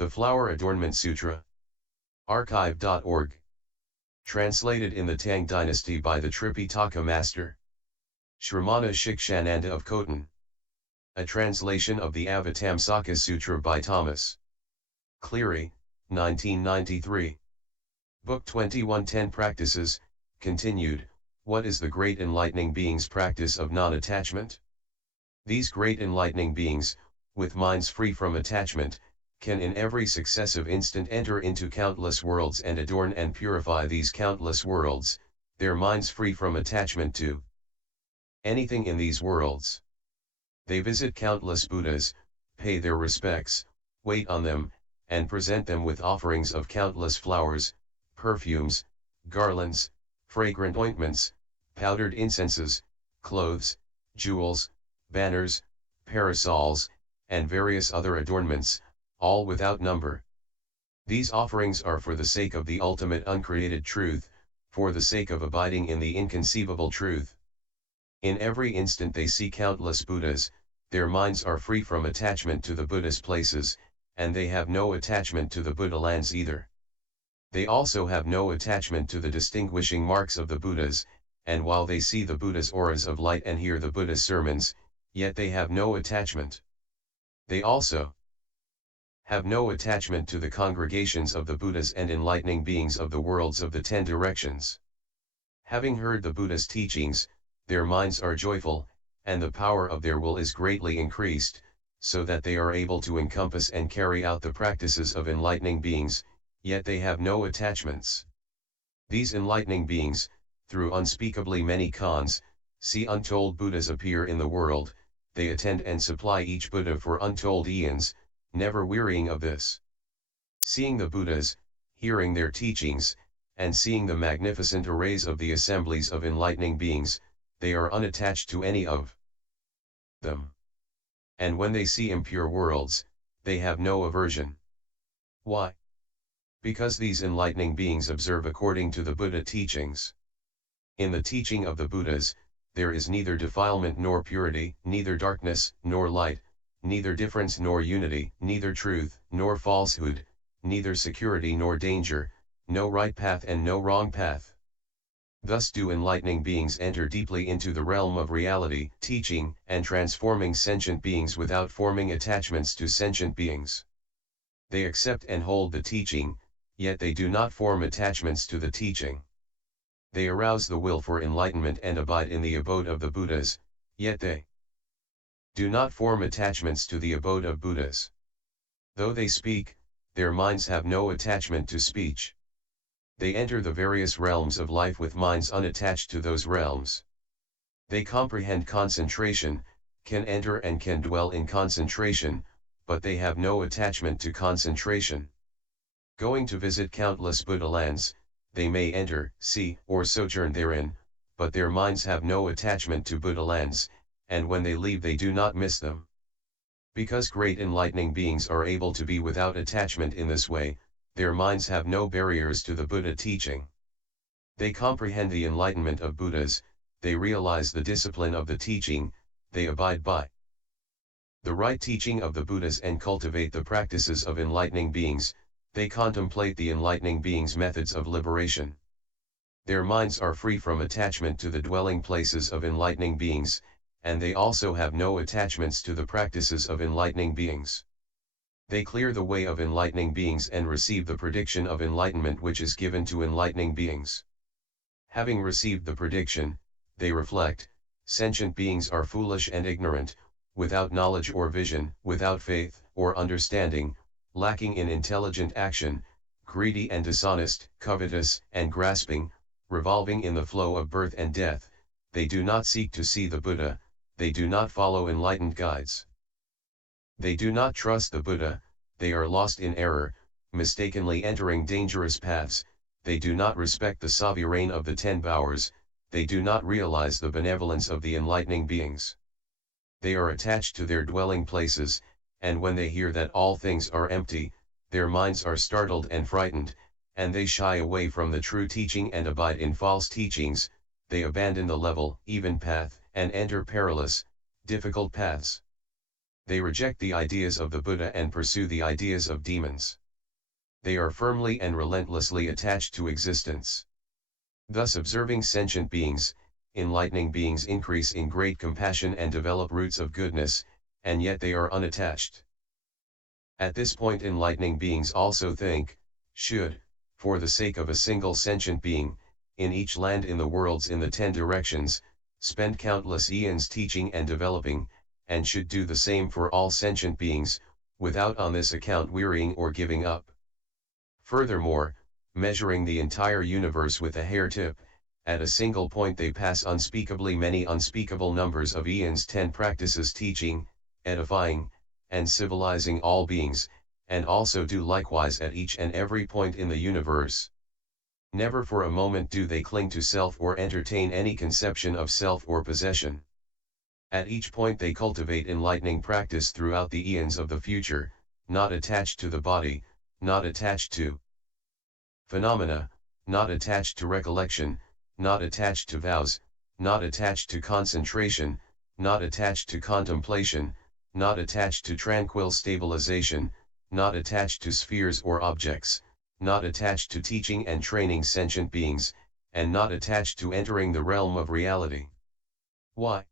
The Flower Adornment Sutra. Archive.org. Translated in the Tang Dynasty by the Tripitaka Master Shramana Shikshananda of Khotan. A translation of the Avatamsaka Sutra by Thomas Cleary, 1993. Book 21 10 Practices, continued. What is the great enlightening being's practice of non-attachment? These great enlightening beings, with minds free from attachment, can in every successive instant enter into countless worlds and adorn and purify these countless worlds, their minds free from attachment to anything in these worlds. They visit countless Buddhas, pay their respects, wait on them, and present them with offerings of countless flowers, perfumes, garlands, fragrant ointments, powdered incenses, clothes, jewels, banners, parasols, and various other adornments, all without number. These offerings are for the sake of the ultimate uncreated truth, for the sake of abiding in the inconceivable truth. In every instant they see countless Buddhas, their minds are free from attachment to the Buddhist places, and they have no attachment to the Buddha lands either. They also have no attachment to the distinguishing marks of the Buddhas, and while they see the Buddha's auras of light and hear the Buddha's sermons, yet they have no attachment. They also have no attachment to the congregations of the Buddhas and enlightening beings of the worlds of the 10 directions. Having heard the Buddha's teachings, their minds are joyful, and the power of their will is greatly increased, so that they are able to encompass and carry out the practices of enlightening beings, yet they have no attachments. These enlightening beings, through unspeakably many khans, see untold Buddhas appear in the world, they attend and supply each Buddha for untold eons, never wearying of this. Seeing the Buddhas, hearing their teachings, and seeing the magnificent arrays of the assemblies of enlightening beings, they are unattached to any of them. And when they see impure worlds, they have no aversion. Why? Because these enlightening beings observe according to the Buddha teachings. In the teaching of the Buddhas, there is neither defilement nor purity, neither darkness nor light, neither difference nor unity, neither truth nor falsehood, neither security nor danger, no right path and no wrong path. Thus do enlightening beings enter deeply into the realm of reality, teaching and transforming sentient beings without forming attachments to sentient beings. They accept and hold the teaching, yet they do not form attachments to the teaching. They arouse the will for enlightenment and abide in the abode of the Buddhas, yet they do not form attachments to the abode of Buddhas. Though they speak, their minds have no attachment to speech. They enter the various realms of life with minds unattached to those realms. They comprehend concentration, can enter and can dwell in concentration, but they have no attachment to concentration. Going to visit countless Buddha lands, they may enter, see, or sojourn therein, but their minds have no attachment to Buddha lands, and when they leave they do not miss them. Because great enlightening beings are able to be without attachment in this way, their minds have no barriers to the Buddha teaching. They comprehend the enlightenment of Buddhas, they realize the discipline of the teaching, they abide by the right teaching of the Buddhas and cultivate the practices of enlightening beings, they contemplate the enlightening beings' methods of liberation. Their minds are free from attachment to the dwelling places of enlightening beings, and they also have no attachments to the practices of enlightening beings. They clear the way of enlightening beings and receive the prediction of enlightenment which is given to enlightening beings. Having received the prediction, they reflect, sentient beings are foolish and ignorant, without knowledge or vision, without faith or understanding, lacking in intelligent action, greedy and dishonest, covetous and grasping, revolving in the flow of birth and death. They do not seek to see the Buddha, they do not follow enlightened guides. They do not trust the Buddha, they are lost in error, mistakenly entering dangerous paths, they do not respect the sovereign of the 10 powers, they do not realize the benevolence of the enlightening beings. They are attached to their dwelling places, and when they hear that all things are empty, their minds are startled and frightened, and they shy away from the true teaching and abide in false teachings. They abandon the level, even path, and enter perilous, difficult paths. They reject the ideas of the Buddha and pursue the ideas of demons. They are firmly and relentlessly attached to existence. Thus observing sentient beings, enlightening beings increase in great compassion and develop roots of goodness, and yet they are unattached. At this point enlightening beings also think, should, for the sake of a single sentient being, in each land in the worlds in the 10 directions, spend countless eons teaching and developing, and should do the same for all sentient beings, without on this account wearying or giving up. Furthermore, measuring the entire universe with a hair tip, at a single point they pass unspeakably many unspeakable numbers of eons 10 practices teaching, edifying, and civilizing all beings, and also do likewise at each and every point in the universe. Never for a moment do they cling to self or entertain any conception of self or possession. At each point they cultivate enlightening practice throughout the eons of the future, not attached to the body, not attached to phenomena, not attached to recollection, not attached to vows, not attached to concentration, not attached to contemplation, not attached to tranquil stabilization, not attached to spheres or objects, not attached to teaching and training sentient beings, and not attached to entering the realm of reality. Why?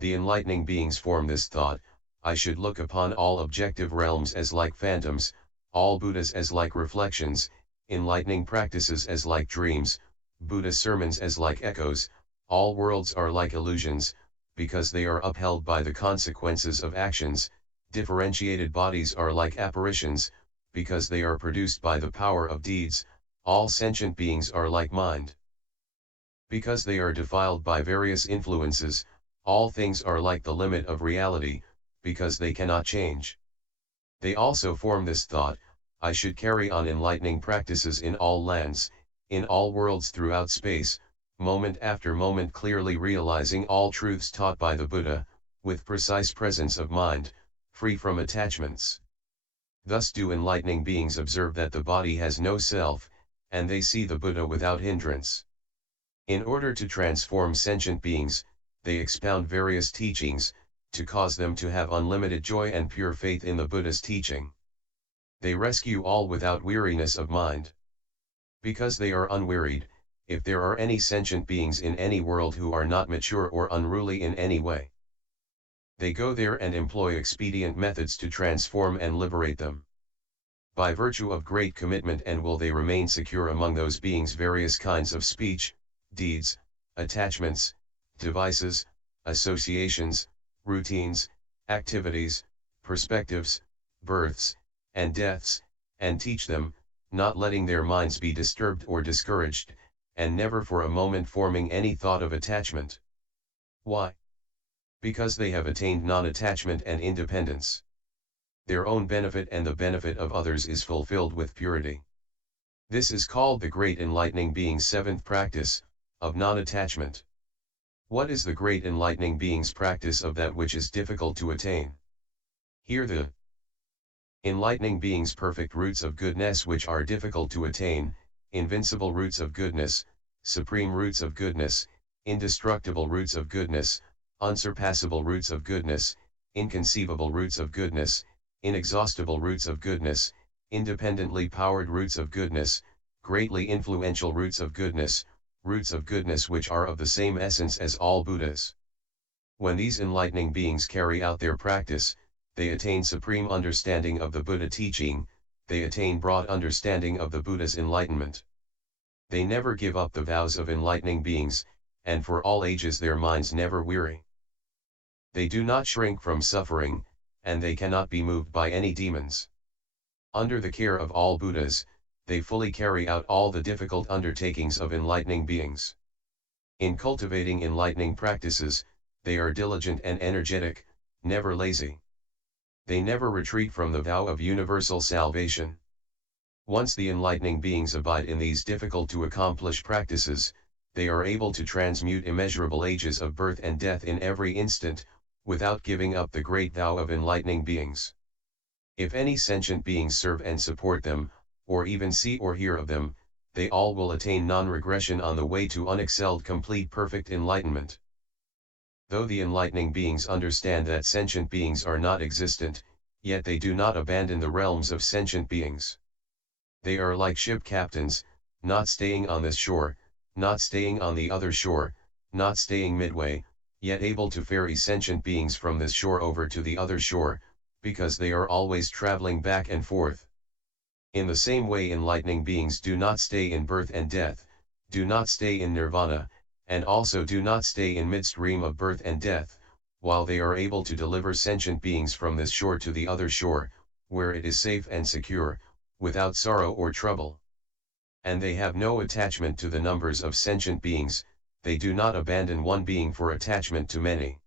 The enlightening beings form this thought: I should look upon all objective realms as like phantoms, all Buddhas as like reflections, enlightening practices as like dreams, Buddha sermons as like echoes, all worlds are like illusions, because they are upheld by the consequences of actions, differentiated bodies are like apparitions, because they are produced by the power of deeds, all sentient beings are like mind. Because they are defiled by various influences, all things are like the limit of reality, because they cannot change. They also form this thought: I should carry on enlightening practices in all lands, in all worlds throughout space, moment after moment clearly realizing all truths taught by the Buddha, with precise presence of mind, free from attachments. Thus do enlightening beings observe that the body has no self, and they see the Buddha without hindrance. In order to transform sentient beings, they expound various teachings, to cause them to have unlimited joy and pure faith in the Buddha's teaching. They rescue all without weariness of mind. Because they are unwearied, if there are any sentient beings in any world who are not mature or unruly in any way, they go there and employ expedient methods to transform and liberate them. By virtue of great commitment and will they remain secure among those beings various kinds of speech, deeds, attachments, devices, associations, routines, activities, perspectives, births, and deaths, and teach them, not letting their minds be disturbed or discouraged, and never for a moment forming any thought of attachment. Why? Because they have attained non-attachment and independence. Their own benefit and the benefit of others is fulfilled with purity. This is called the Great Enlightening Being's 7th practice, of non-attachment. What is the Great Enlightening Being's practice of that which is difficult to attain? Here the enlightening being's perfect roots of goodness which are difficult to attain, invincible roots of goodness, supreme roots of goodness, indestructible roots of goodness, unsurpassable roots of goodness, inconceivable roots of goodness, inexhaustible roots of goodness, independently powered roots of goodness, greatly influential roots of goodness which are of the same essence as all Buddhas. When these enlightening beings carry out their practice, they attain supreme understanding of the Buddha teaching, they attain broad understanding of the Buddha's enlightenment. They never give up the vows of enlightening beings, and for all ages their minds never weary. They do not shrink from suffering, and they cannot be moved by any demons. Under the care of all Buddhas, they fully carry out all the difficult undertakings of enlightening beings. In cultivating enlightening practices, they are diligent and energetic, never lazy. They never retreat from the vow of universal salvation. Once the enlightening beings abide in these difficult to accomplish practices, they are able to transmute immeasurable ages of birth and death in every instant, without giving up the great vow of enlightening beings. If any sentient beings serve and support them, or even see or hear of them, they all will attain non-regression on the way to unexcelled complete perfect enlightenment. Though the enlightening beings understand that sentient beings are not existent, yet they do not abandon the realms of sentient beings. They are like ship captains, not staying on this shore, not staying on the other shore, not staying midway, yet able to ferry sentient beings from this shore over to the other shore, because they are always traveling back and forth. In the same way, enlightening beings do not stay in birth and death, do not stay in nirvana, and also do not stay in midstream of birth and death, while they are able to deliver sentient beings from this shore to the other shore, where it is safe and secure, without sorrow or trouble. And they have no attachment to the numbers of sentient beings, they do not abandon one being for attachment to many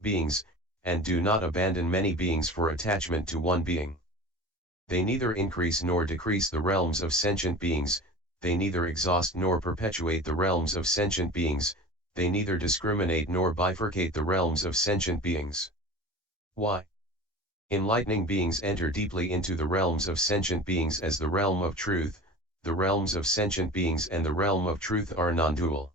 beings, and do not abandon many beings for attachment to one being. They neither increase nor decrease the realms of sentient beings, they neither exhaust nor perpetuate the realms of sentient beings, they neither discriminate nor bifurcate the realms of sentient beings. Why? Enlightening beings enter deeply into the realms of sentient beings as the realm of truth. The realms of sentient beings and the realm of truth are non-dual.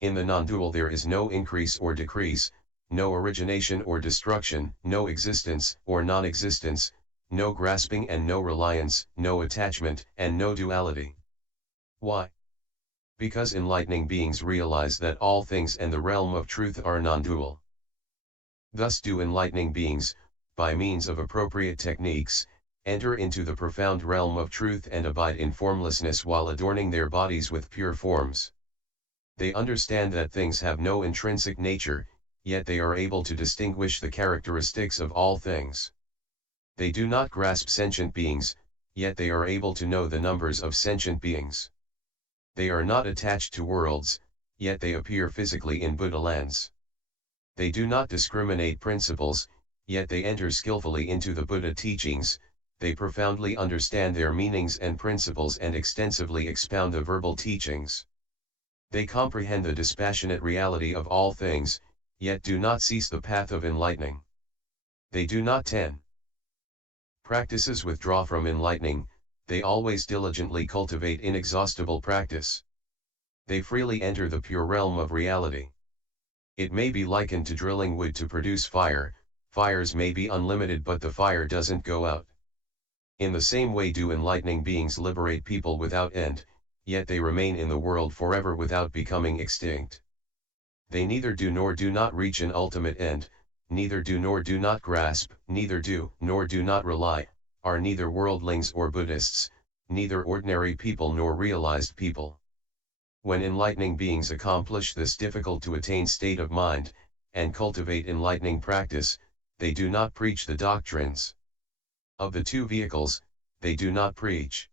In the non-dual there is no increase or decrease, no origination or destruction, no existence or non-existence, no grasping and no reliance, no attachment and no duality. Why? Because enlightening beings realize that all things and the realm of truth are non-dual. Thus do enlightening beings, by means of appropriate techniques, enter into the profound realm of truth and abide in formlessness while adorning their bodies with pure forms. They understand that things have no intrinsic nature, yet they are able to distinguish the characteristics of all things. They do not grasp sentient beings, yet they are able to know the numbers of sentient beings. They are not attached to worlds, yet they appear physically in Buddha lands. They do not discriminate principles, yet they enter skillfully into the Buddha teachings. They profoundly understand their meanings and principles and extensively expound the verbal teachings. They comprehend the dispassionate reality of all things, yet do not cease the path of enlightening. They do not 10. Practices withdraw from enlightening, they always diligently cultivate inexhaustible practice. They freely enter the pure realm of reality. It may be likened to drilling wood to produce fire, fires may be unlimited but the fire doesn't go out. In the same way do enlightening beings liberate people without end, yet they remain in the world forever without becoming extinct. They neither do nor do not reach an ultimate end, neither do nor do not grasp, neither do nor do not rely, are neither worldlings or Buddhists, neither ordinary people nor realized people. When enlightening beings accomplish this difficult to attain state of mind, and cultivate enlightening practice, they do not preach the doctrines. Of the two vehicles, they do not preach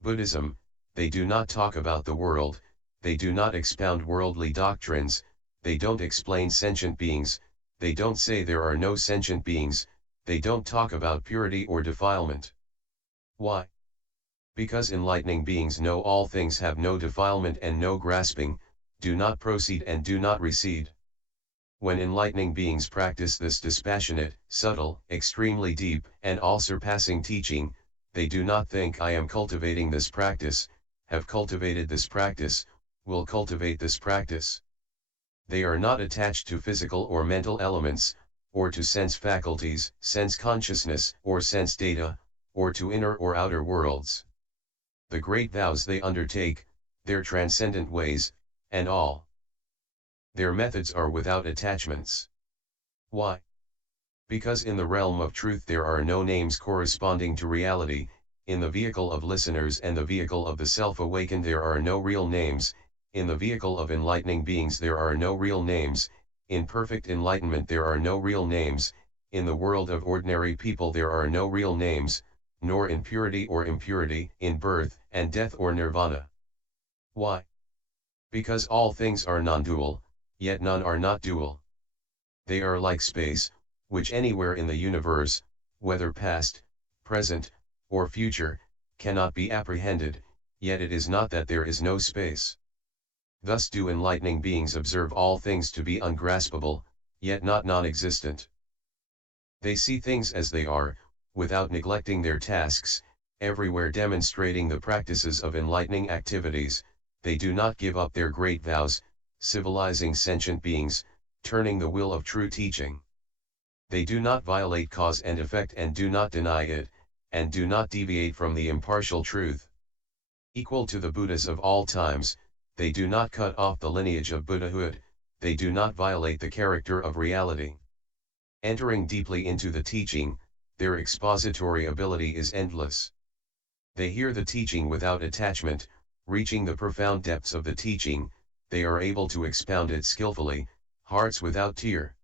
Buddhism, they do not talk about the world, they do not expound worldly doctrines, they don't explain sentient beings, they don't say there are no sentient beings, they don't talk about purity or defilement. Why? Because enlightening beings know all things have no defilement and no grasping, do not proceed and do not recede. When enlightening beings practice this dispassionate, subtle, extremely deep, and all-surpassing teaching, they do not think I am cultivating this practice, have cultivated this practice, will cultivate this practice. They are not attached to physical or mental elements, or to sense faculties, sense consciousness, or sense data, or to inner or outer worlds. The great vows they undertake, their transcendent ways, and all their methods are without attachments. Why? Because in the realm of truth there are no names corresponding to reality, in the vehicle of listeners and the vehicle of the self-awakened there are no real names, in the vehicle of enlightening beings there are no real names, in perfect enlightenment there are no real names, in the world of ordinary people there are no real names, nor in purity or impurity, in birth and death or nirvana. Why? Because all things are non-dual, yet none are not dual. They are like space, which anywhere in the universe, whether past, present, or future, cannot be apprehended, yet it is not that there is no space. Thus do enlightening beings observe all things to be ungraspable, yet not non-existent. They see things as they are, without neglecting their tasks, everywhere demonstrating the practices of enlightening activities. They do not give up their great vows, civilizing sentient beings, turning the wheel of true teaching. They do not violate cause and effect and do not deny it, and do not deviate from the impartial truth. Equal to the Buddhas of all times, they do not cut off the lineage of Buddhahood, they do not violate the character of reality. Entering deeply into the teaching, their expository ability is endless. They hear the teaching without attachment, reaching the profound depths of the teaching, they are able to expound it skillfully, hearts without tear.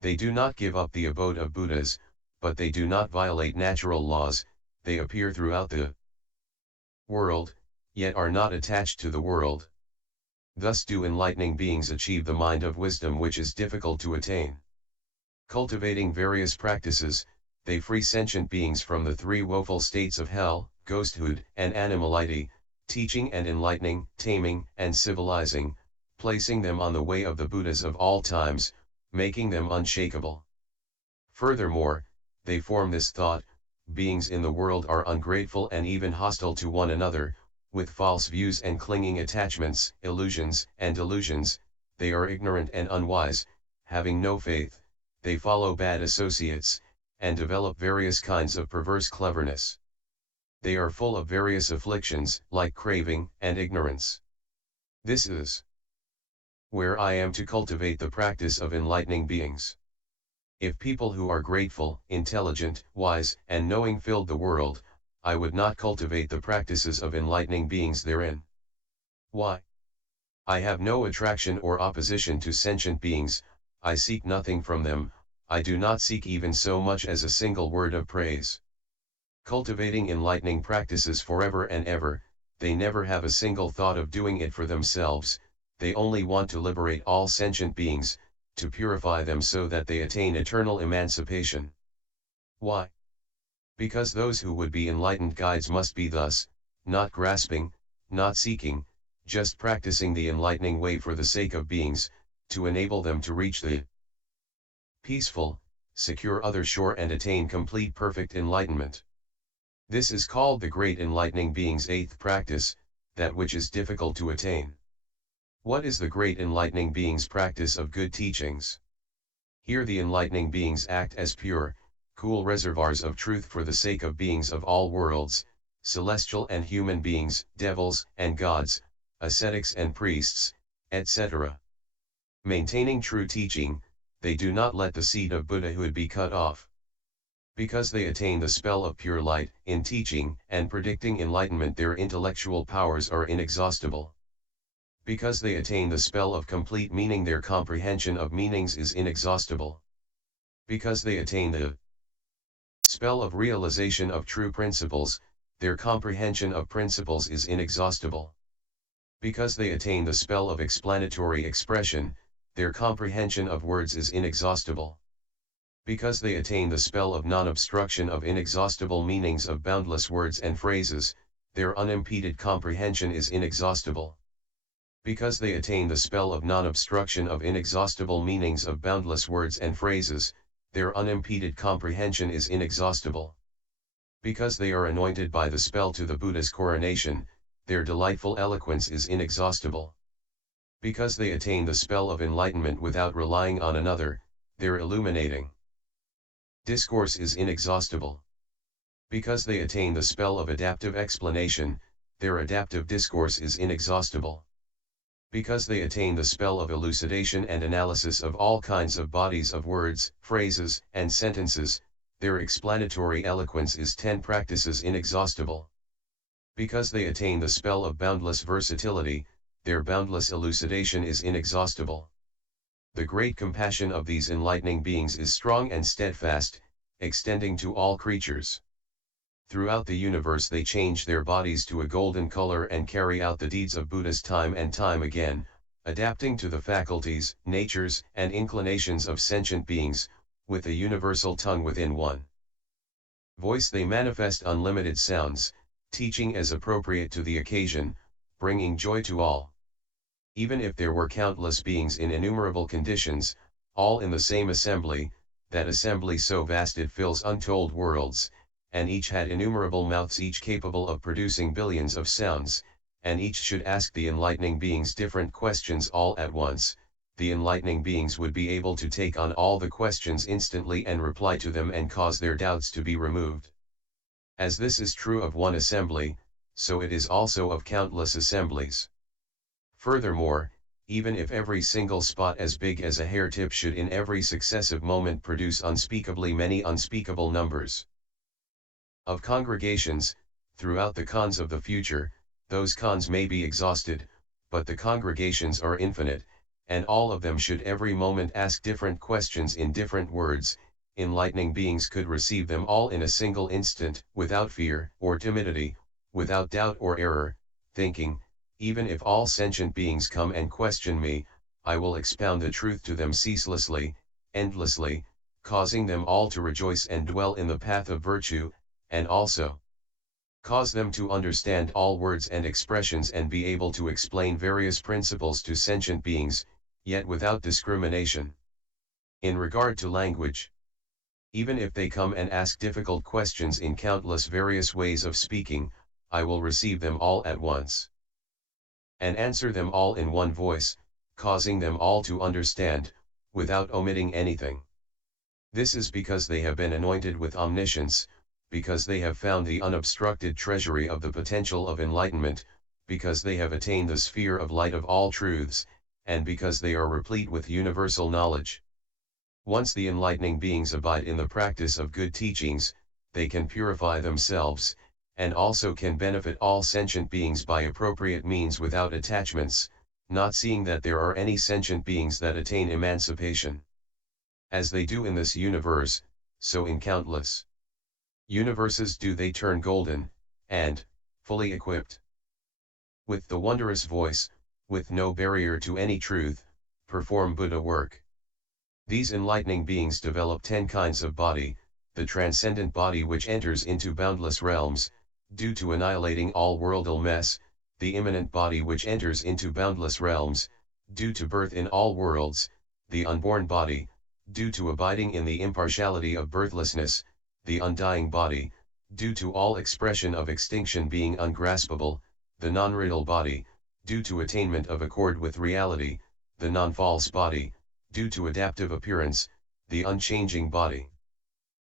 They do not give up the abode of Buddhas, but they do not violate natural laws, they appear throughout the world, yet are not attached to the world. Thus do enlightening beings achieve the mind of wisdom which is difficult to attain. Cultivating various practices, they free sentient beings from the three woeful states of hell, ghosthood and animality, teaching and enlightening, taming and civilizing, placing them on the way of the Buddhas of all times, making them unshakable. Furthermore, they form this thought: beings in the world are ungrateful and even hostile to one another, with false views and clinging attachments, illusions and delusions, they are ignorant and unwise, having no faith, they follow bad associates, and develop various kinds of perverse cleverness. They are full of various afflictions, like craving and ignorance. This is where I am to cultivate the practice of enlightening beings. If people who are grateful, intelligent, wise, and knowing filled the world, I would not cultivate the practices of enlightening beings therein. Why? I have no attraction or opposition to sentient beings, I seek nothing from them, I do not seek even so much as a single word of praise. Cultivating enlightening practices forever and ever, they never have a single thought of doing it for themselves, they only want to liberate all sentient beings, to purify them so that they attain eternal emancipation. Why? Because those who would be enlightened guides must be thus, not grasping, not seeking, just practicing the enlightening way for the sake of beings, to enable them to reach the peaceful, secure other shore and attain complete perfect enlightenment. This is called the great enlightening being's eighth practice, that which is difficult to attain. What is the great enlightening being's practice of good teachings? Here the enlightening beings act as pure, cool reservoirs of truth for the sake of beings of all worlds, celestial and human beings, devils and gods, ascetics and priests, etc. Maintaining true teaching, they do not let the seed of Buddhahood be cut off. Because they attain the spell of pure light, in teaching and predicting enlightenment their intellectual powers are inexhaustible. Because they attain the spell of complete meaning their comprehension of meanings is inexhaustible. Because they attain the spell of realization of true principles, their comprehension of principles is inexhaustible. Because they attain the spell of explanatory expression, their comprehension of words is inexhaustible. Because they attain the spell of non-obstruction of inexhaustible meanings of boundless words and phrases, their unimpeded comprehension is inexhaustible. Because they attain the spell of non-obstruction of inexhaustible meanings of boundless words and phrases, their unimpeded comprehension is inexhaustible. Because they are anointed by the spell to the Buddha's coronation, their delightful eloquence is inexhaustible. Because they attain the spell of enlightenment without relying on another, their illuminating discourse is inexhaustible. Because they attain the spell of adaptive explanation, their adaptive discourse is inexhaustible. Because they attain the spell of elucidation and analysis of all kinds of bodies of words, phrases, and sentences, their explanatory eloquence is 10 practices inexhaustible. Because they attain the spell of boundless versatility, their boundless elucidation is inexhaustible. The great compassion of these enlightening beings is strong and steadfast, extending to all creatures. Throughout the universe they change their bodies to a golden color and carry out the deeds of Buddhas time and time again, adapting to the faculties, natures, and inclinations of sentient beings, with a universal tongue within one voice they manifest unlimited sounds, teaching as appropriate to the occasion, bringing joy to all. Even if there were countless beings in innumerable conditions, all in the same assembly, that assembly so vast it fills untold worlds, and each had innumerable mouths each capable of producing billions of sounds, and each should ask the enlightening beings different questions all at once, the enlightening beings would be able to take on all the questions instantly and reply to them and cause their doubts to be removed. As this is true of one assembly, so it is also of countless assemblies. Furthermore, even if every single spot as big as a hair tip should in every successive moment produce unspeakably many unspeakable numbers of congregations, throughout the khans of the future, those khans may be exhausted, but the congregations are infinite, and all of them should every moment ask different questions in different words, enlightening beings could receive them all in a single instant, without fear or timidity, without doubt or error, thinking, even if all sentient beings come and question me, I will expound the truth to them ceaselessly, endlessly, causing them all to rejoice and dwell in the path of virtue, and also cause them to understand all words and expressions and be able to explain various principles to sentient beings, yet without discrimination. In regard to language, even if they come and ask difficult questions in countless various ways of speaking, I will receive them all at once, and answer them all in one voice, causing them all to understand, without omitting anything. This is because they have been anointed with omniscience, because they have found the unobstructed treasury of the potential of enlightenment, because they have attained the sphere of light of all truths, and because they are replete with universal knowledge. Once the enlightening beings abide in the practice of good teachings, they can purify themselves, and also can benefit all sentient beings by appropriate means without attachments, not seeing that there are any sentient beings that attain emancipation. As they do in this universe, so in countless universes do they turn golden, and, fully equipped with the wondrous voice, with no barrier to any truth, perform Buddha work. These enlightening beings develop 10 kinds of body, the transcendent body which enters into boundless realms, due to annihilating all worldal mess, the immanent body which enters into boundless realms, due to birth in all worlds, the unborn body, due to abiding in the impartiality of birthlessness, the undying body, due to all expression of extinction being ungraspable, the non-riddle body, due to attainment of accord with reality, the non-false body, due to adaptive appearance, the unchanging body,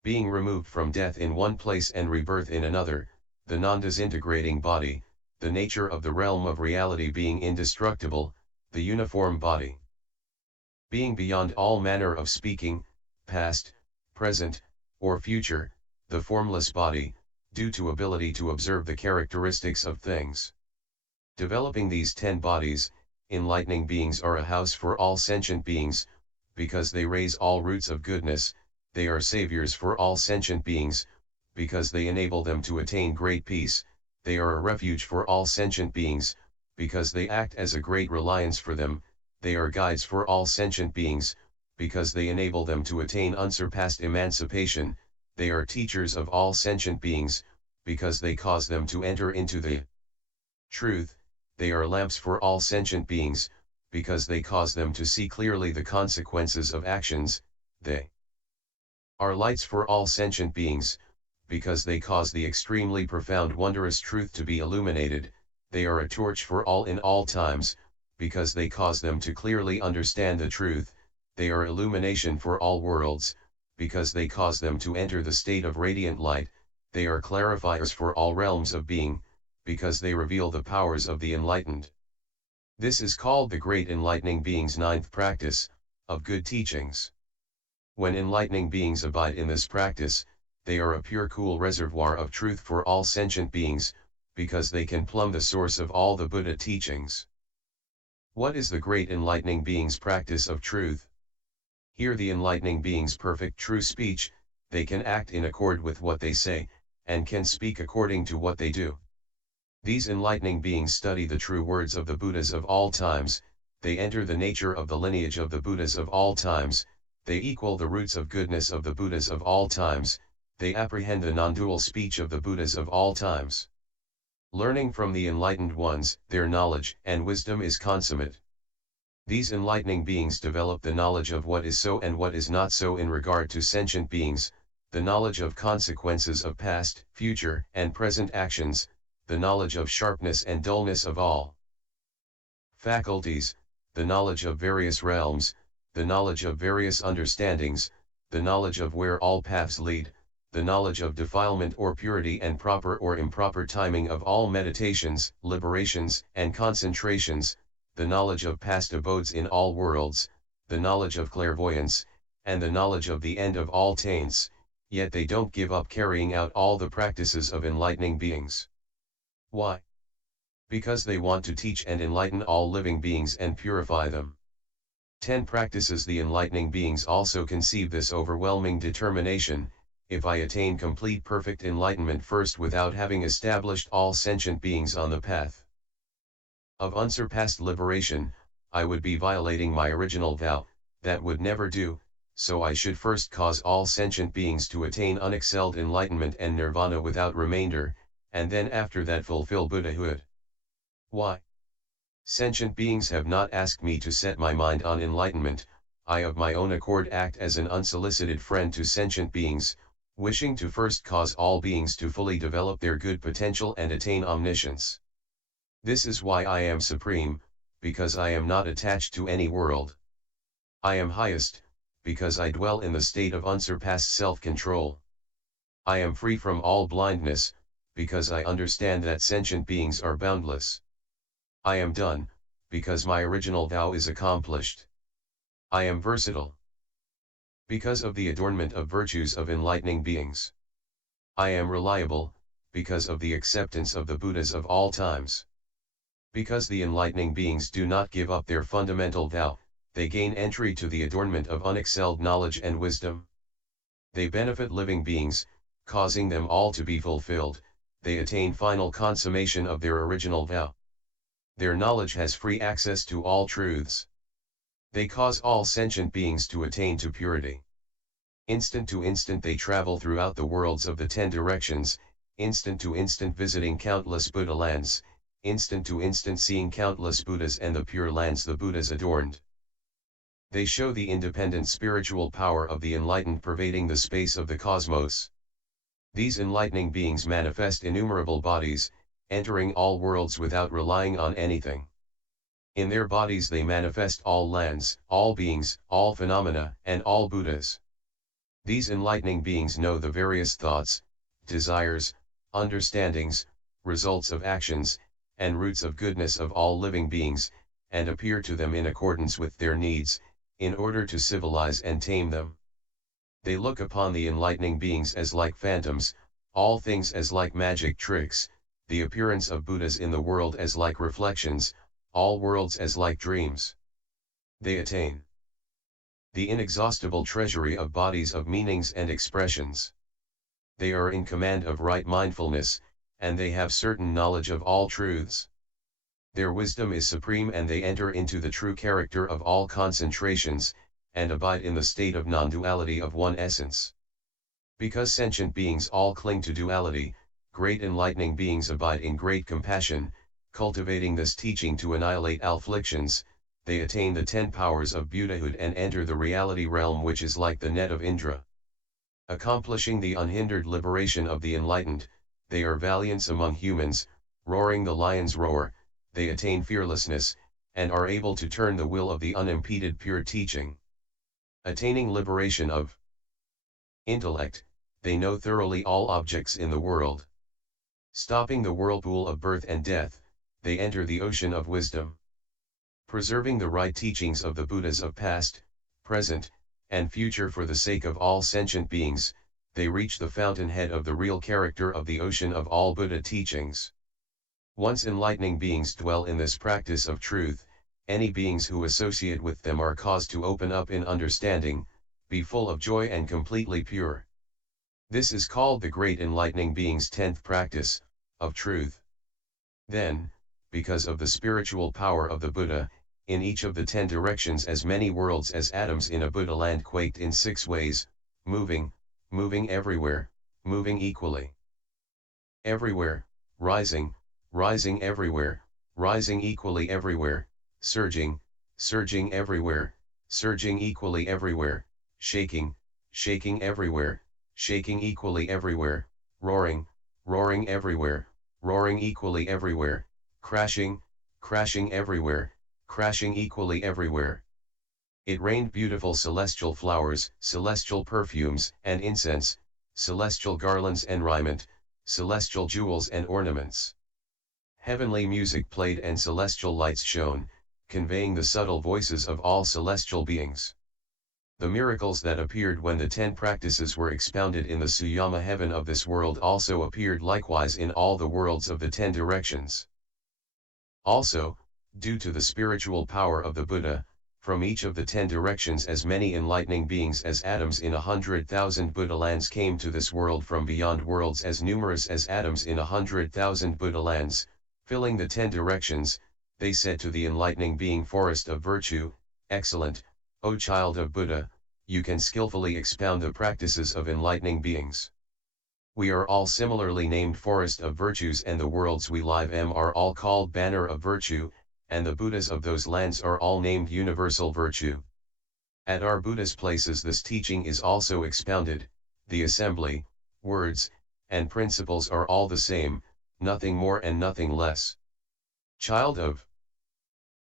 being removed from death in one place and rebirth in another, the non-disintegrating body, the nature of the realm of reality being indestructible, the uniform body, being beyond all manner of speaking, past, present, or future, the formless body, due to ability to observe the characteristics of things. Developing these 10 bodies, enlightening beings are a house for all sentient beings, because they raise all roots of goodness, they are saviors for all sentient beings, because they enable them to attain great peace, they are a refuge for all sentient beings, because they act as a great reliance for them, they are guides for all sentient beings, because they enable them to attain unsurpassed emancipation, they are teachers of all sentient beings, because they cause them to enter into the truth, they are lamps for all sentient beings, because they cause them to see clearly the consequences of actions, they are lights for all sentient beings, because they cause the extremely profound wondrous truth to be illuminated, they are a torch for all in all times, because they cause them to clearly understand the truth, they are illumination for all worlds, because they cause them to enter the state of radiant light, they are clarifiers for all realms of being, because they reveal the powers of the enlightened. This is called the Great Enlightening Being's 9th practice, of good teachings. When enlightening beings abide in this practice, they are a pure cool reservoir of truth for all sentient beings, because they can plumb the source of all the Buddha teachings. What is the Great Enlightening Being's practice of truth? Here the enlightening beings perfect true speech, they can act in accord with what they say, and can speak according to what they do. These enlightening beings study the true words of the Buddhas of all times, they enter the nature of the lineage of the Buddhas of all times, they equal the roots of goodness of the Buddhas of all times, they apprehend the non-dual speech of the Buddhas of all times. Learning from the enlightened ones, their knowledge and wisdom is consummate. These enlightening beings develop the knowledge of what is so and what is not so in regard to sentient beings, the knowledge of consequences of past, future, and present actions, the knowledge of sharpness and dullness of all faculties, the knowledge of various realms, the knowledge of various understandings, the knowledge of where all paths lead, the knowledge of defilement or purity and proper or improper timing of all meditations, liberations, and concentrations, the knowledge of past abodes in all worlds, the knowledge of clairvoyance, and the knowledge of the end of all taints, yet they don't give up carrying out all the practices of enlightening beings. Why? Because they want to teach and enlighten all living beings and purify them. 10 practices. The enlightening beings also conceive this overwhelming determination: if I attain complete perfect enlightenment first without having established all sentient beings on the path of unsurpassed liberation, I would be violating my original vow. That would never do, so I should first cause all sentient beings to attain unexcelled enlightenment and nirvana without remainder, and then after that fulfill Buddhahood. Why? Sentient beings have not asked me to set my mind on enlightenment. I of my own accord act as an unsolicited friend to sentient beings, wishing to first cause all beings to fully develop their good potential and attain omniscience. This is why I am supreme, because I am not attached to any world. I am highest, because I dwell in the state of unsurpassed self-control. I am free from all blindness, because I understand that sentient beings are boundless. I am done, because my original vow is accomplished. I am versatile, because of the adornment of virtues of enlightening beings. I am reliable, because of the acceptance of the Buddhas of all times. Because the enlightening beings do not give up their fundamental vow, they gain entry to the adornment of unexcelled knowledge and wisdom. They benefit living beings, causing them all to be fulfilled. They attain final consummation of their original vow. Their knowledge has free access to all truths. They cause all sentient beings to attain to purity. Instant to instant they travel throughout the worlds of the 10 directions, instant to instant visiting countless Buddha lands, instant to instant seeing countless Buddhas and the pure lands the Buddhas adorned. They show the independent spiritual power of the enlightened pervading the space of the cosmos. These enlightening beings manifest innumerable bodies, entering all worlds without relying on anything. In their bodies they manifest all lands, all beings, all phenomena, and all Buddhas. These enlightening beings know the various thoughts, desires, understandings, results of actions, and roots of goodness of all living beings, and appear to them in accordance with their needs, in order to civilize and tame them. They look upon the enlightening beings as like phantoms, all things as like magic tricks, the appearance of Buddhas in the world as like reflections, all worlds as like dreams. They attain the inexhaustible treasury of bodies of meanings and expressions. They are in command of right mindfulness, and they have certain knowledge of all truths. Their wisdom is supreme and they enter into the true character of all concentrations, and abide in the state of non-duality of one essence. Because sentient beings all cling to duality, great enlightening beings abide in great compassion, cultivating this teaching to annihilate afflictions. They attain the 10 powers of Buddhahood and enter the reality realm which is like the net of Indra. Accomplishing the unhindered liberation of the enlightened, they are valiants among humans, roaring the lion's roar. They attain fearlessness, and are able to turn the will of the unimpeded pure teaching. Attaining liberation of intellect, they know thoroughly all objects in the world. Stopping the whirlpool of birth and death, they enter the ocean of wisdom. Preserving the right teachings of the Buddhas of past, present, and future for the sake of all sentient beings, they reach the fountainhead of the real character of the ocean of all Buddha teachings. Once enlightening beings dwell in this practice of truth, any beings who associate with them are caused to open up in understanding, be full of joy and completely pure. This is called the great enlightening being's 10th practice, of truth. Then, because of the spiritual power of the Buddha, in each of the 10 directions as many worlds as atoms in a Buddha land quaked in 6 ways, moving everywhere, moving equally. Everywhere, rising everywhere, rising equally everywhere, surging everywhere, surging equally everywhere, shaking everywhere, shaking equally everywhere, roaring everywhere, roaring equally everywhere, crashing, crashing everywhere, crashing equally everywhere. It rained beautiful celestial flowers, celestial perfumes and incense, celestial garlands and raiment, celestial jewels and ornaments. Heavenly music played and celestial lights shone, conveying the subtle voices of all celestial beings. The miracles that appeared when the 10 practices were expounded in the Suyama heaven of this world also appeared likewise in all the worlds of the 10 directions. Also, due to the spiritual power of the Buddha, from each of the 10 directions as many enlightening beings as atoms in 100,000 Buddha lands came to this world from beyond worlds as numerous as atoms in 100,000 Buddha lands, filling the 10 directions. They said to the enlightening being forest of virtue, excellent, O child of Buddha, you can skillfully expound the practices of enlightening beings. We are all similarly named forest of virtues and the worlds we live in are all called banner of virtue, and the Buddhas of those lands are all named universal virtue. At our Buddha's places this teaching is also expounded, the assembly, words, and principles are all the same, nothing more and nothing less. Child of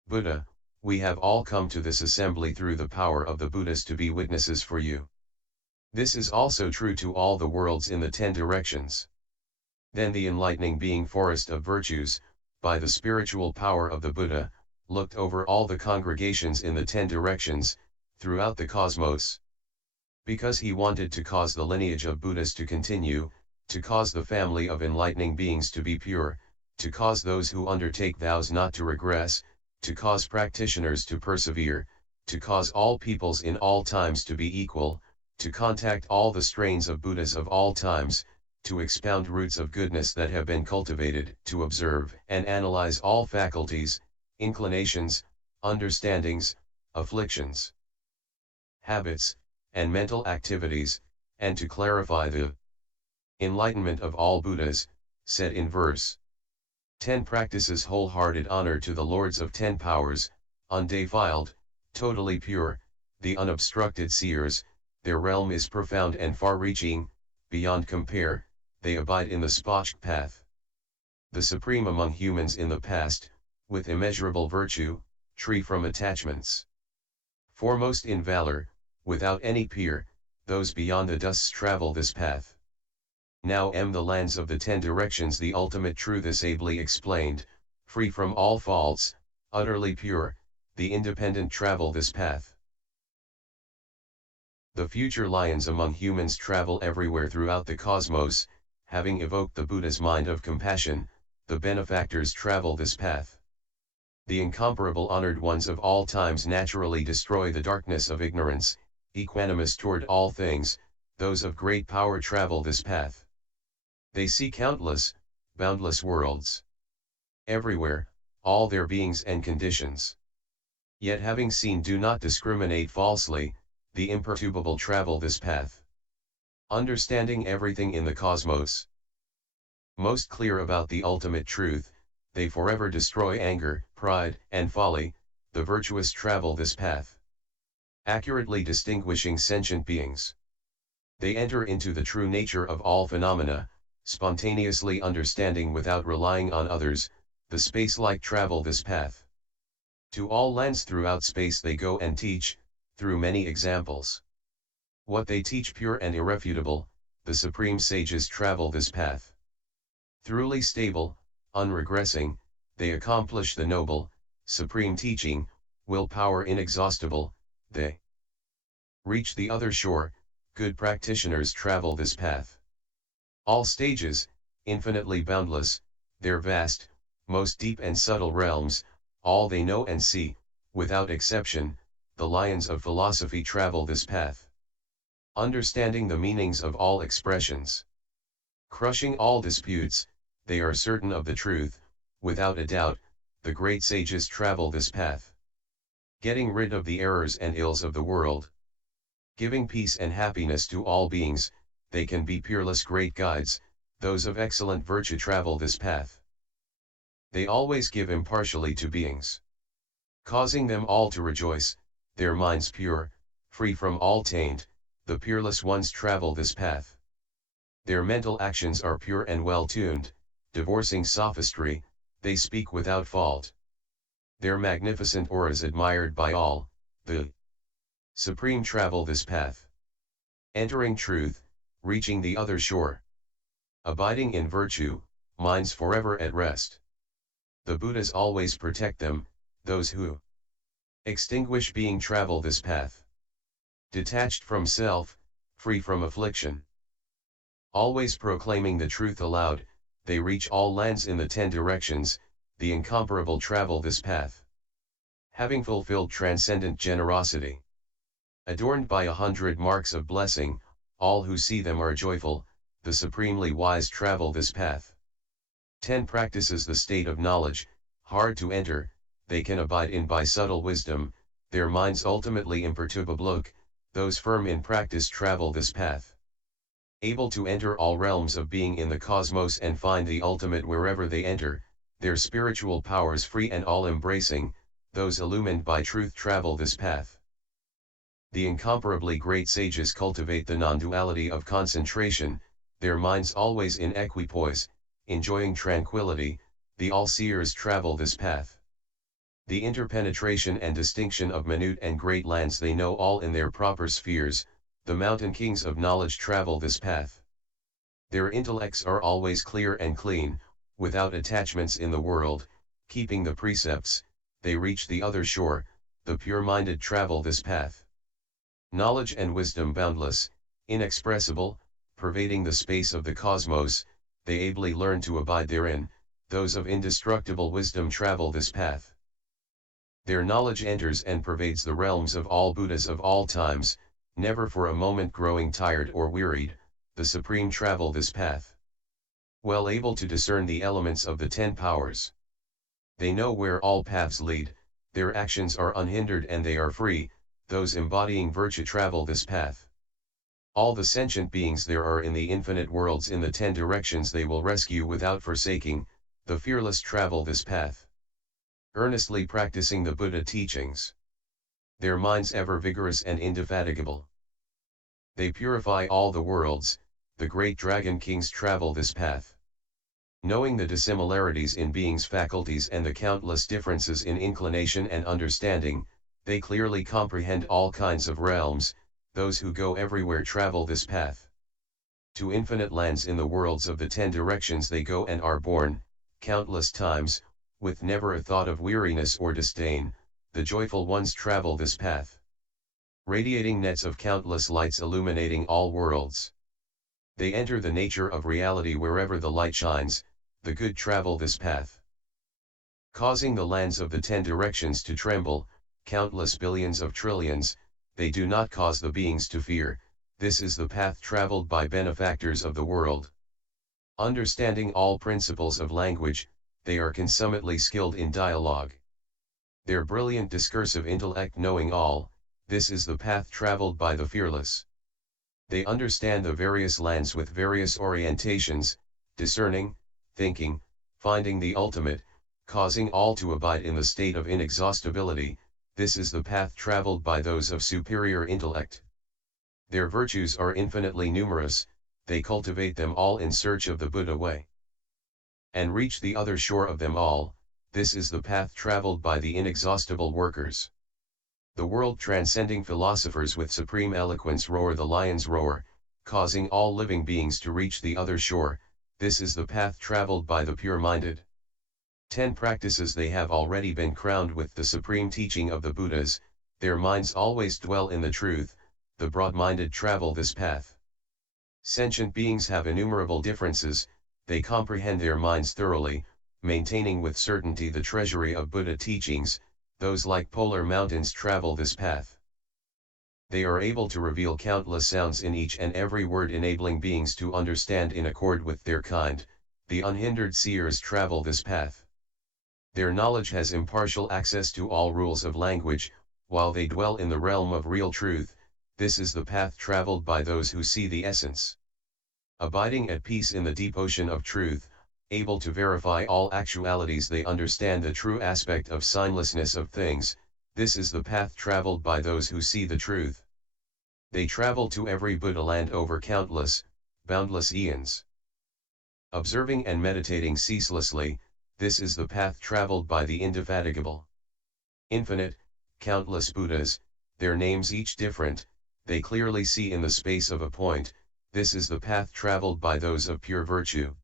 Buddha, we have all come to this assembly through the power of the Buddhas to be witnesses for you. This is also true to all the worlds in the 10 directions. Then the enlightening being forest of virtues, by the spiritual power of the Buddha, looked over all the congregations in the 10 directions, throughout the cosmos. Because he wanted to cause the lineage of Buddhas to continue, to cause the family of enlightening beings to be pure, to cause those who undertake vows not to regress, to cause practitioners to persevere, to cause all peoples in all times to be equal, to contact all the strains of Buddhas of all times, to expound roots of goodness that have been cultivated, to observe and analyze all faculties, inclinations, understandings, afflictions, habits, and mental activities, and to clarify the enlightenment of all Buddhas, said in verse 10 practices wholehearted honor to the lords of 10 powers, undefiled, totally pure, the unobstructed seers, their realm is profound and far-reaching, beyond compare, they abide in the Spochk path. The supreme among humans in the past, with immeasurable virtue, free from attachments. Foremost in valor, without any peer, those beyond the dusts travel this path. Now the lands of the 10 directions the ultimate truth is ably explained, free from all faults, utterly pure, the independent travel this path. The future lions among humans travel everywhere throughout the cosmos, having evoked the Buddha's mind of compassion, the benefactors travel this path. The incomparable honored ones of all times naturally destroy the darkness of ignorance, equanimous toward all things, those of great power travel this path. They see countless, boundless worlds. Everywhere, all their beings and conditions. Yet having seen do not discriminate falsely, the imperturbable travel this path. Understanding everything in the cosmos. Most clear about the ultimate truth, they forever destroy anger, pride, and folly, the virtuous travel this path. Accurately distinguishing sentient beings. They enter into the true nature of all phenomena, spontaneously understanding without relying on others, the space-like travel this path. To all lands throughout space they go and teach, through many examples. What they teach pure and irrefutable, the supreme sages travel this path. Truly stable, unregressing, they accomplish the noble, supreme teaching, willpower inexhaustible, they reach the other shore, good practitioners travel this path. All stages, infinitely boundless, their vast, most deep and subtle realms, all they know and see, without exception, the lions of philosophy travel this path. Understanding the meanings of all expressions. Crushing all disputes, they are certain of the truth, without a doubt, the great sages travel this path. Getting rid of the errors and ills of the world. Giving peace and happiness to all beings, they can be peerless great guides, those of excellent virtue travel this path. They always give impartially to beings. Causing them all to rejoice, their minds pure, free from all taint, the peerless ones travel this path. Their mental actions are pure and well tuned, Divorcing sophistry, they speak without fault. Their magnificent auras admired by all, the supreme travel this path. Entering truth, reaching the other shore. Abiding in virtue, minds forever at rest. The Buddhas always protect them, those who extinguish being travel this path. Detached from self, free from affliction. Always proclaiming the truth aloud, they reach all lands in the 10 directions, the incomparable travel this path. Having fulfilled transcendent generosity. Adorned by 100 marks of blessing, all who see them are joyful, the supremely wise travel this path. 10 practices the state of knowledge, hard to enter, they can abide in by subtle wisdom, their minds ultimately imperturbable, those firm in practice travel this path. Able to enter all realms of being in the cosmos and find the ultimate wherever they enter, their spiritual powers free and all-embracing, those illumined by truth travel this path. The incomparably great sages cultivate the non-duality of concentration, their minds always in equipoise, enjoying tranquility, the all-seers travel this path. The interpenetration and distinction of minute and great lands they know all in their proper spheres, the mountain kings of knowledge travel this path. Their intellects are always clear and clean, without attachments in the world, keeping the precepts, they reach the other shore, the pure-minded travel this path. Knowledge and wisdom boundless, inexpressible, pervading the space of the cosmos, they ably learn to abide therein, those of indestructible wisdom travel this path. Their knowledge enters and pervades the realms of all Buddhas of all times, never for a moment growing tired or wearied, the supreme travel this path. Well able to discern the elements of the 10 powers. They know where all paths lead, their actions are unhindered and they are free, those embodying virtue travel this path. All the sentient beings there are in the infinite worlds in the 10 directions they will rescue without forsaking, the fearless travel this path. Earnestly practicing the Buddha teachings. Their minds ever vigorous and indefatigable. They purify all the worlds, the great dragon kings travel this path. Knowing the dissimilarities in beings' faculties and the countless differences in inclination and understanding, they clearly comprehend all kinds of realms, those who go everywhere travel this path. To infinite lands in the worlds of the 10 directions they go and are born, countless times, with never a thought of weariness or disdain, the joyful ones travel this path. Radiating nets of countless lights illuminating all worlds. They enter the nature of reality wherever the light shines, the good travel this path. Causing the lands of the 10 directions to tremble, countless billions of trillions, they do not cause the beings to fear, this is the path traveled by benefactors of the world. Understanding all principles of language, they are consummately skilled in dialogue. Their brilliant discursive intellect knowing all, this is the path traveled by the fearless. They understand the various lands with various orientations, discerning, thinking, finding the ultimate, causing all to abide in the state of inexhaustibility, this is the path traveled by those of superior intellect. Their virtues are infinitely numerous, they cultivate them all in search of the Buddha way. And reach the other shore of them all, this is the path traveled by the inexhaustible workers. The world-transcending philosophers with supreme eloquence roar the lion's roar, causing all living beings to reach the other shore, this is the path traveled by the pure-minded. 10 practices they have already been crowned with the supreme teaching of the Buddhas, their minds always dwell in the truth, the broad-minded travel this path. Sentient beings have innumerable differences, they comprehend their minds thoroughly, maintaining with certainty the treasury of Buddha teachings, those like polar mountains travel this path. They are able to reveal countless sounds in each and every word enabling beings to understand in accord with their kind, the unhindered seers travel this path. Their knowledge has impartial access to all rules of language, while they dwell in the realm of real truth, this is the path traveled by those who see the essence. Abiding at peace in the deep ocean of truth, able to verify all actualities they understand the true aspect of signlessness of things, this is the path traveled by those who see the truth. They travel to every Buddha land over countless, boundless eons. Observing and meditating ceaselessly, this is the path traveled by the indefatigable. Infinite, countless Buddhas, their names each different, they clearly see in the space of a point, this is the path traveled by those of pure virtue.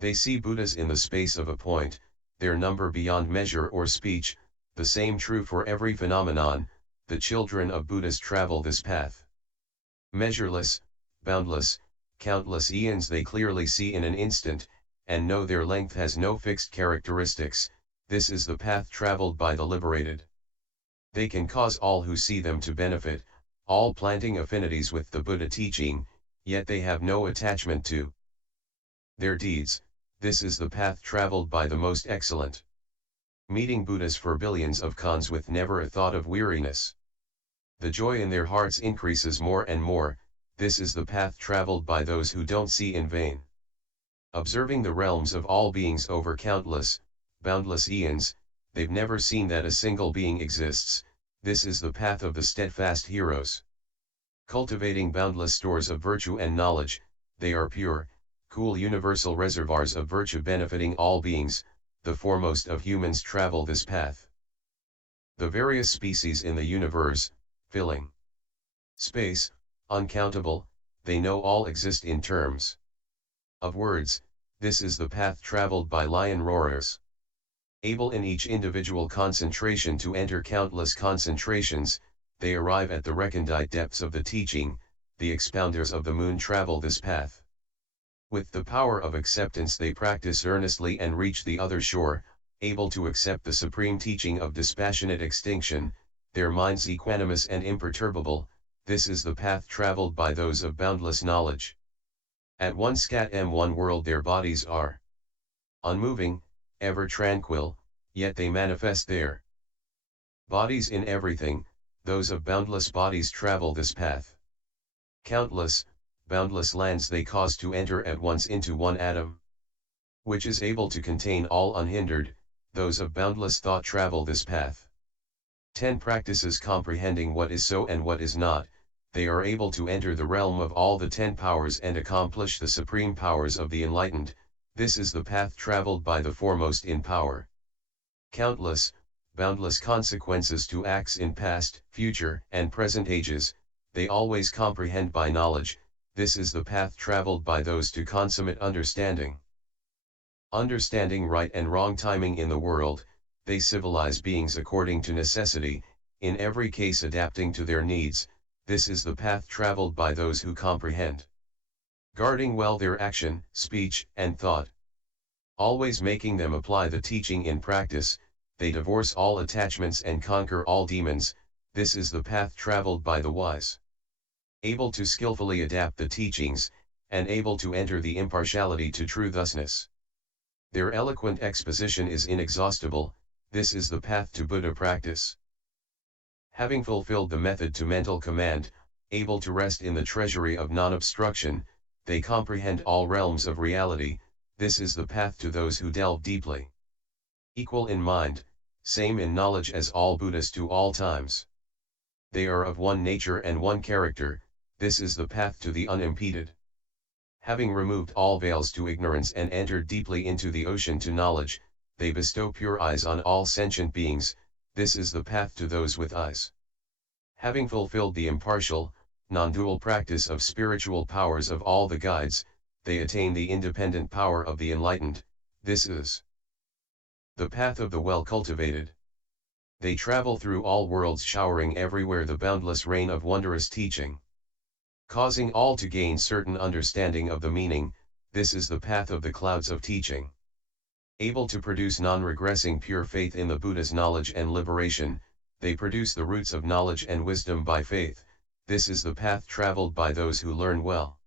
They see Buddhas in the space of a point, their number beyond measure or speech, the same true for every phenomenon, the children of Buddhas travel this path. Measureless, boundless, countless eons they clearly see in an instant, and know their length has no fixed characteristics, this is the path traveled by the liberated. They can cause all who see them to benefit, all planting affinities with the Buddha teaching, yet they have no attachment to their deeds, this is the path traveled by the most excellent. Meeting Buddhas for billions of cons with never a thought of weariness. The joy in their hearts increases more and more, this is the path traveled by those who don't see in vain. Observing the realms of all beings over countless, boundless eons, they've never seen that a single being exists, this is the path of the steadfast heroes. Cultivating boundless stores of virtue and knowledge, they are pure, cool universal reservoirs of virtue benefiting all beings, the foremost of humans travel this path. The various species in the universe, filling space, uncountable, they know all exist in terms of words, this is the path traveled by lion roarers. Able in each individual concentration to enter countless concentrations, they arrive at the recondite depths of the teaching, the expounders of the moon travel this path. With the power of acceptance they practice earnestly and reach the other shore, able to accept the supreme teaching of dispassionate extinction, their minds equanimous and imperturbable, this is the path traveled by those of boundless knowledge. At one scat one world their bodies are unmoving, ever tranquil, yet they manifest their bodies in everything, those of boundless bodies travel this path. Countless, boundless lands they cause to enter at once into one atom, which is able to contain all unhindered, those of boundless thought travel this path. 10 practices comprehending what is so and what is not, they are able to enter the realm of all the 10 powers and accomplish the supreme powers of the enlightened, this is the path traveled by the foremost in power. Countless, boundless consequences to acts in past, future, and present ages, they always comprehend by knowledge, this is the path traveled by those to consummate understanding. Understanding right and wrong timing in the world, they civilize beings according to necessity, in every case adapting to their needs, this is the path traveled by those who comprehend. Guarding well their action, speech, and thought. Always making them apply the teaching in practice, they divorce all attachments and conquer all demons, this is the path traveled by the wise. Able to skillfully adapt the teachings, and able to enter the impartiality to true thusness. Their eloquent exposition is inexhaustible, this is the path to Buddha practice. Having fulfilled the method to mental command, able to rest in the treasury of non-obstruction, they comprehend all realms of reality, this is the path to those who delve deeply. Equal in mind, same in knowledge as all Buddhas to all times. They are of one nature and one character, this is the path to the unimpeded. Having removed all veils to ignorance and entered deeply into the ocean to knowledge, they bestow pure eyes on all sentient beings, this is the path to those with eyes. Having fulfilled the impartial, non-dual practice of spiritual powers of all the guides, they attain the independent power of the enlightened, this is the path of the well-cultivated. They travel through all worlds showering everywhere the boundless rain of wondrous teaching. Causing all to gain certain understanding of the meaning, this is the path of the clouds of teaching. Able to produce non-regressing pure faith in the Buddha's knowledge and liberation, they produce the roots of knowledge and wisdom by faith, this is the path traveled by those who learn well.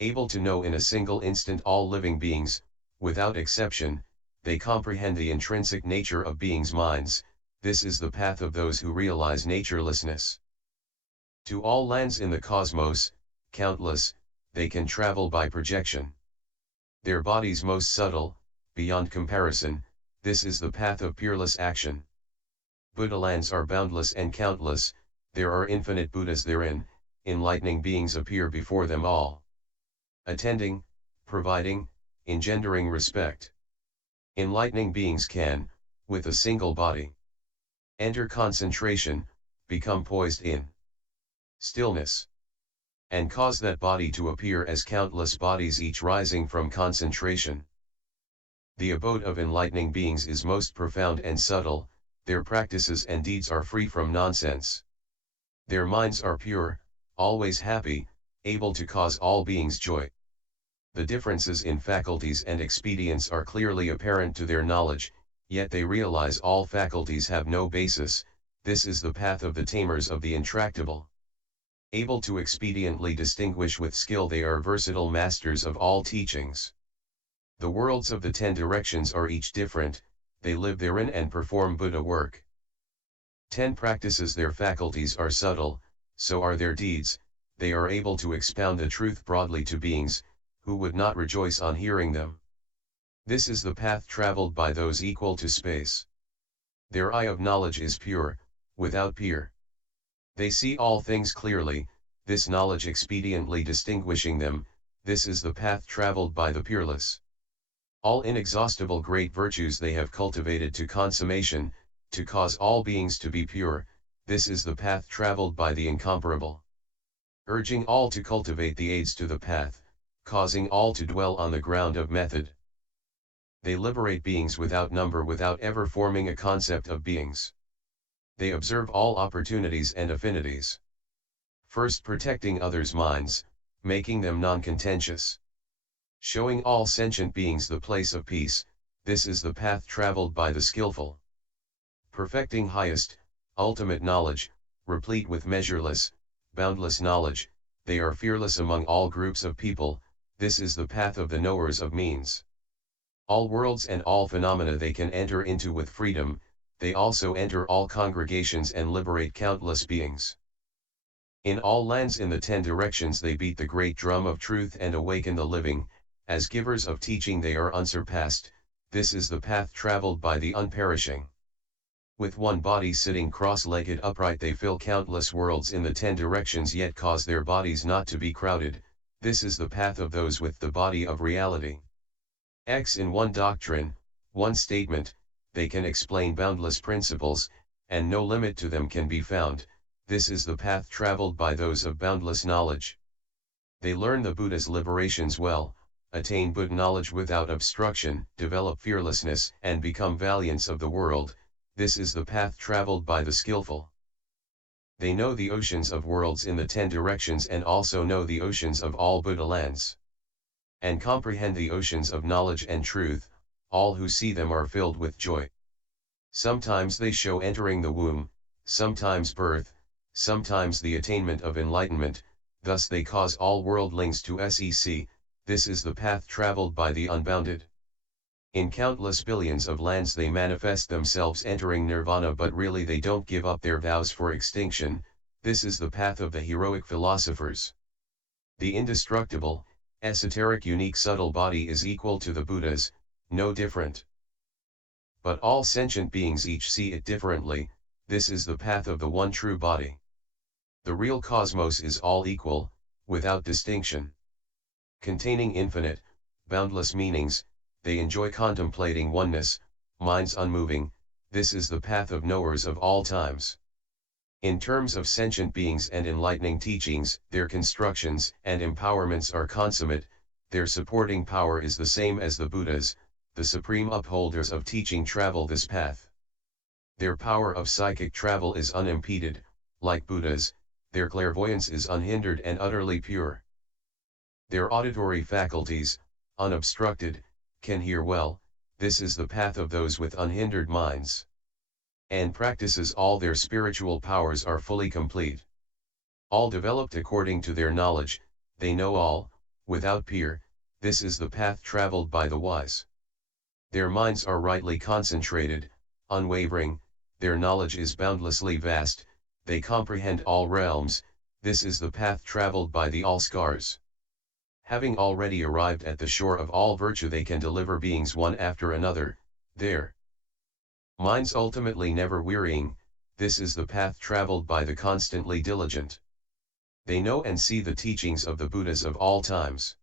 Able to know in a single instant all living beings, without exception, they comprehend the intrinsic nature of beings' minds, this is the path of those who realize naturelessness. To all lands in the cosmos, countless, they can travel by projection. Their bodies most subtle, beyond comparison, this is the path of peerless action. Buddha lands are boundless and countless, there are infinite Buddhas therein, enlightening beings appear before them all. Attending, providing, engendering respect. Enlightening beings can, with a single body, enter concentration, become poised in stillness, and cause that body to appear as countless bodies each rising from concentration. The abode of enlightening beings is most profound and subtle, their practices and deeds are free from nonsense. Their minds are pure, always happy, able to cause all beings joy. The differences in faculties and expedients are clearly apparent to their knowledge, yet they realize all faculties have no basis. This is the path of the tamers of the intractable. Able to expediently distinguish with skill, they are versatile masters of all teachings. The worlds of the 10 directions are each different, they live therein and perform Buddha work. 10 practices. Their faculties are subtle, so are their deeds, they are able to expound the truth broadly to beings, who would not rejoice on hearing them. This is the path traveled by those equal to space. Their eye of knowledge is pure, without peer. They see all things clearly, this knowledge expediently distinguishing them, this is the path traveled by the peerless. All inexhaustible great virtues they have cultivated to consummation, to cause all beings to be pure, this is the path traveled by the incomparable. Urging all to cultivate the aids to the path, causing all to dwell on the ground of method. They liberate beings without number without ever forming a concept of beings. They observe all opportunities and affinities. First protecting others' minds, making them non-contentious. Showing all sentient beings the place of peace, this is the path traveled by the skillful. Perfecting highest, ultimate knowledge, replete with measureless, boundless knowledge, they are fearless among all groups of people, this is the path of the knowers of means. All worlds and all phenomena they can enter into with freedom, they also enter all congregations and liberate countless beings. In all lands in the 10 directions they beat the great drum of truth and awaken the living, as givers of teaching they are unsurpassed, this is the path traveled by the unperishing. With one body sitting cross-legged upright they fill countless worlds in the 10 directions yet cause their bodies not to be crowded, this is the path of those with the body of reality. In one doctrine, one statement, they can explain boundless principles, and no limit to them can be found, this is the path traveled by those of boundless knowledge. They learn the Buddha's liberations well, attain Buddha knowledge without obstruction, develop fearlessness and become valiants of the world, this is the path traveled by the skillful. They know the oceans of worlds in the 10 directions and also know the oceans of all Buddha lands. And comprehend the oceans of knowledge and truth, all who see them are filled with joy. Sometimes they show entering the womb, sometimes birth, sometimes the attainment of enlightenment, thus they cause all worldlings to sec, this is the path traveled by the unbounded. In countless billions of lands they manifest themselves entering nirvana but really they don't give up their vows for extinction, this is the path of the heroic philosophers. The indestructible, esoteric unique subtle body is equal to the Buddha's, no different. But all sentient beings each see it differently, this is the path of the one true body. The real cosmos is all equal, without distinction. Containing infinite, boundless meanings, they enjoy contemplating oneness, minds unmoving, this is the path of knowers of all times. In terms of sentient beings and enlightening teachings, their constructions and empowerments are consummate, their supporting power is the same as the Buddha's, the supreme upholders of teaching travel this path. Their power of psychic travel is unimpeded, like Buddha's, their clairvoyance is unhindered and utterly pure. Their auditory faculties, unobstructed, can hear well, this is the path of those with unhindered minds. And practices all their spiritual powers are fully complete. All developed according to their knowledge, they know all, without peer, this is the path traveled by the wise. Their minds are rightly concentrated, unwavering, their knowledge is boundlessly vast, they comprehend all realms, this is the path traveled by the all-scars. Having already arrived at the shore of all virtue they can deliver beings one after another, their minds ultimately never wearying, this is the path traveled by the constantly diligent. They know and see the teachings of the Buddhas of all times.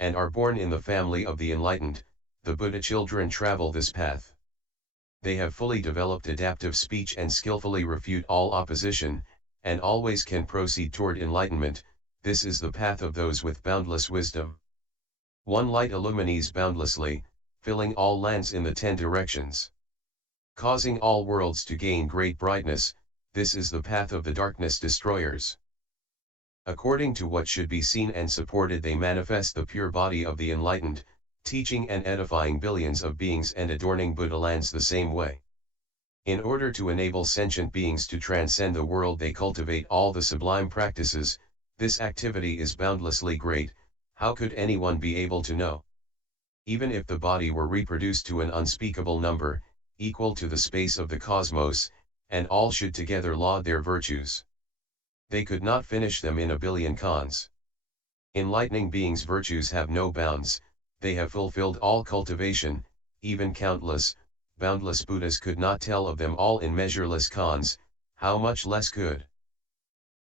and are born in the family of the enlightened. The Buddha children travel this path. They have fully developed adaptive speech and skillfully refute all opposition, and always can proceed toward enlightenment. This is the path of those with boundless wisdom. One light illumines boundlessly, filling all lands in the 10 directions, causing all worlds to gain great brightness. This is the path of the darkness destroyers. According to what should be seen and supported, they manifest the pure body of the enlightened, teaching and edifying billions of beings and adorning Buddha lands the same way. In order to enable sentient beings to transcend the world, they cultivate all the sublime practices. This activity is boundlessly great. How could anyone be able to know? Even if the body were reproduced to an unspeakable number, equal to the space of the cosmos, and all should together laud their virtues, they could not finish them in a billion cons. Enlightening beings' virtues have no bounds. They have fulfilled all cultivation. Even countless, boundless Buddhas could not tell of them all in measureless cons. How much less could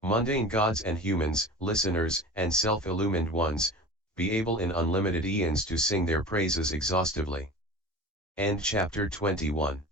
mundane gods and humans, listeners and self-illumined ones, be able in unlimited eons to sing their praises exhaustively. End chapter 21.